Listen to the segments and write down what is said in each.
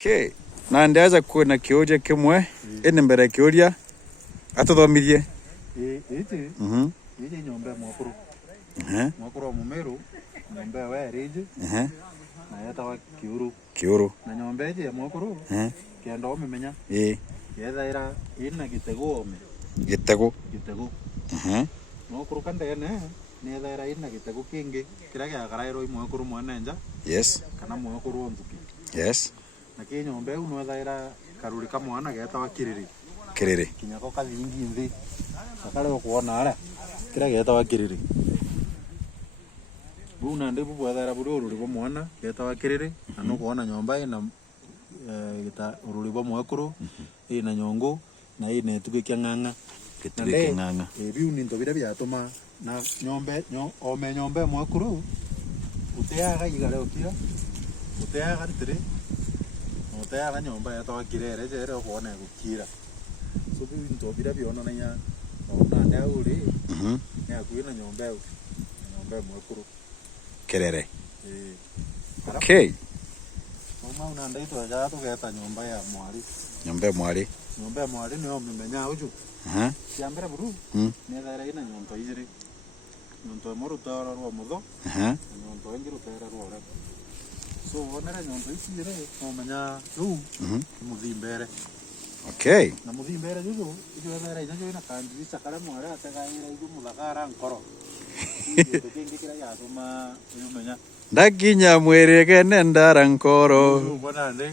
Okay. Na ndaza kuona kioja kimwe ene mbere kioria atuthomithie iji nyombe mwakuru mwakuru mumeru nyombe we riji na yetawa kiuru na nyombe iji ya mwakuru kenda omimenya yethaira ina gitego ome gitego mwakuru kandene nethaira ina gitego kingi kira giakarairwo mwakuru mwanenja kana mwakuru onthuki na kinyombe u nwethaira karuri kamwana getawa kiriri kinyako kathingi nthi akare ukuona ara kira getawa kiriri bu na ndi bubwethera buri ururi bwa mwana getawa kiriri na nukuona nyomba ina gita ururi bwa mwakuru ina nyongo na ina etugikia ng'ang'a biu ni ntobira biatuma na nyombe ome nyombe mwakuru uteaga igare ukira uteaga ntiri uteaga nyomba yetawa kirere jere ukuona gukira so biu ntobira biona na nya na ndauri ya kuina nyombe mwakuru kirere okay mama una ndaito ja tugeta nyomba ya mwari ni omimenya uju kiambere buru nethaira ina nyonto ijiri nyonto morutara rwa mutho nyonto ingi rutara rwa ora so onera nyonto ijiri omenya ru muthimbere okay na muthimbere juju ijo ethaira ina kanji sakara mwari atagaira ijo muthakara nkoro ijo kingi kira yatuma umenya ndakinya mwirige nendara nkoro bona nde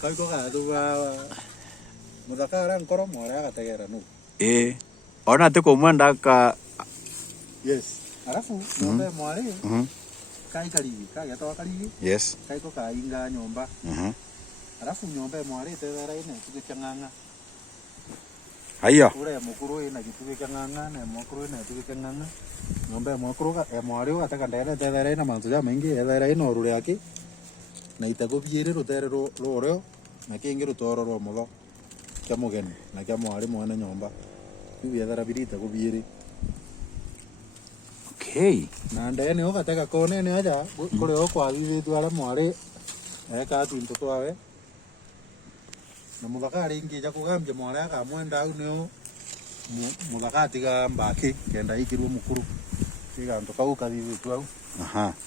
kaiko gatuma muthakara nkoro mwari agategera nu ona tiko mwenda ka alafu nyombe mwari kai karigi getawa karigi kaiko kainga nyomba alafu nyombe mwari tethera ina tugikia ng'ang'a haya ure mukuru ina gitugikia ng'ang'a na mukuru ina tugikia ng'ang'a nyombe mwakuru mwari ugateka ndere tethera ina mantu ja maingi ethera ina ururi yake na itego biere rutere rureo na kingi rutoro rwa mutho kia mugeni na kia mwari mwana nyomba biu ethera birita gubiere okay na ndene ugateka kone ne aja kuri okwagithitu ara mwari eka twinto twawe na muthakari ingi ja kugambia mwari akamwenda au neo muthakati ga mbaki kenda ikirwo mukuru tiganto kau kathitu au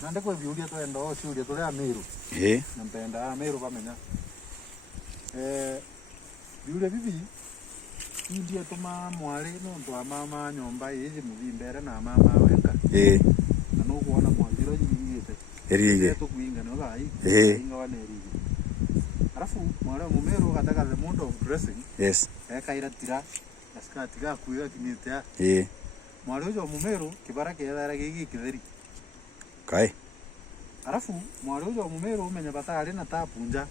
na ndekwe biuria twenda o ciuria tuli amiru na mpenda amiru bamenya biuria bibi india tuma mwari no ntwa mama nyomba iji muthimbere na mama wenka na no kuona mwajiro yingite erige tukuinga no bai inga wanerige alafu mwari mumeru gataka the mode of dressing ekaira tira askati ga kuiga kinita mwari ujo mumeru kibara kethara gigi kitheri kai alafu mwari ujo mumeru umenya batari na tapunja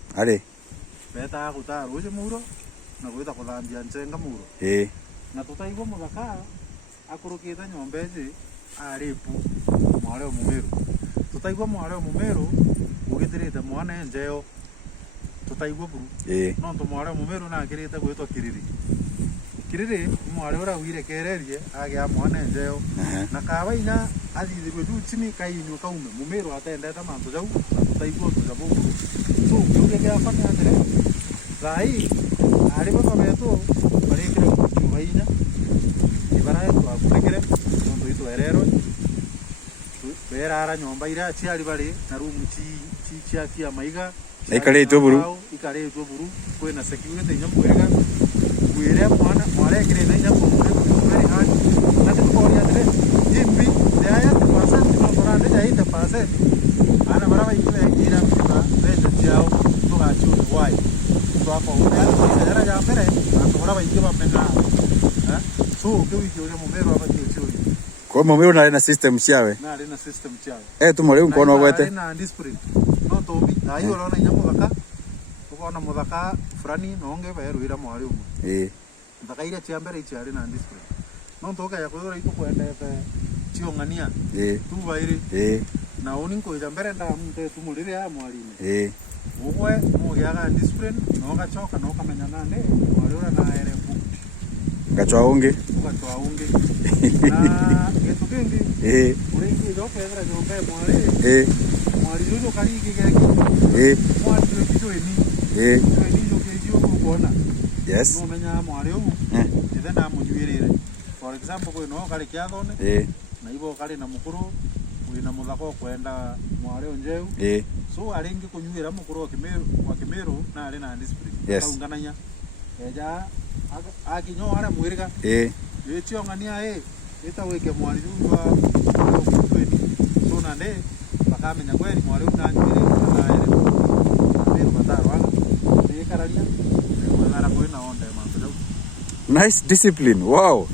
beta gutara ujo muro na gwita kuthambia ncenga muro na tutaigwa muthaka akurukita nyombe ji aripu mwari mumeru tutaigwa mwari mumeru ugitirite mwana njeo tutaigwa buru no to mwari mumeru na akirite gwitwa kiriri mwari ura wire kererie agia mwana njeo na kawaina athithirwe du chini kainyu kaume mumeru atendeta mantu jau tutaigwa tujabu so kiuge kia fanya ndere rai ari baba beto barekere kubaina ibaraye twakurekere ndo ito erero berara nyomba ira chiari bari na rumu chi afia maiga ikaretwo buru kwena security nyamwega kwire mwana mware kirete nyamwega kwere hani na tukoria ndere imbi daya pasa no torande jaita pase ana baraba ikile ira kwa bete tiao tugachu wai twako era ya mbere na baraba ikiba menga so ukiwiki ule mumeru hapa kiuchuri kwa mumeru na system ciawe na system ciawe tumore unkono gwete na discipline no tobi na hiyo rona nyamuthaka tukona muthaka fulani nonge beruira mwari umwe muthaka ira cia mbere iciari na discipline no toka ya kuthora iko kwendete ciongania tu bairi na uni nkoira mbere nda mte tumurire ya mwari-ini ugwe mugiaga discipline no gachoka no kamenya nande mwari ura na erebu gachwa ungi na gitu kingi uringi jo kethera nyombe mwari mwari uyu kari gigeke mwari uyu kitu ni ndio kizio kuona yes no menya mwari uyu ithe na munyuirire for example ko no kari kiathone na ibo kari na mukuru wina muthako kwenda mwari njeu so aringi kunyuira mukuru wa Kimiru na ari na discipline kaungananya eja akinyo ara mwiriga yetio ngania eta weke mwari wa so na ne bakamenya kweli mwari na nyuire na ere batarwa ni kararia ni ngara kwena onde mambo. Nice discipline, wow.